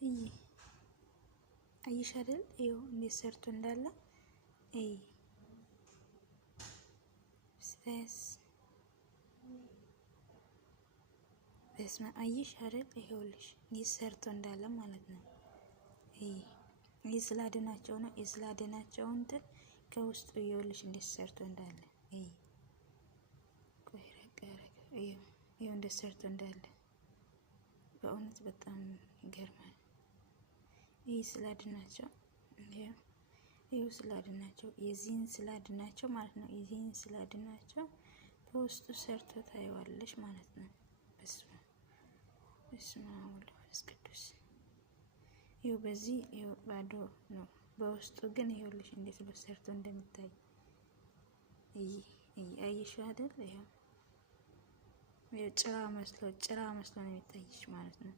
እይ አይሽ አይደል? ይኸው እንዴት ሰርቶ እንዳለ እይ በስመ አብ አይሽ አይደል? ይኸውልሽ እንዴት ሰርቶ እንዳለ ማለት ነው። ይህ ስላድናቸው ነው። የስላድናቸው እንትን ከውስጡ ይኸውልሽ እንዴት ሰርቶ እንዳለ ቆይ ይኸው እንዴት ሰርቶ እንዳለ በእውነት በጣም ይገርማል። ይህ ስላድናቸው ይኸው ስላድናቸው የዚህን ስላድናቸው ማለት ነው። የዚህን ስላድናቸው በውስጡ ሰርቶ ታየዋለሽ ማለት ነው። በስመ አብ ወወልድ ወመንፈስ ቅዱስ። ይኸው በዚህ ይኸው ባዶ ነው። በውስጡ ግን ይኸውልሽ እንዴት ብሎ ሰርቶ እንደሚታይ አየሽው አይደል? ይኸው ጭራ መስሎ ነው የሚታይሽ ማለት ነው።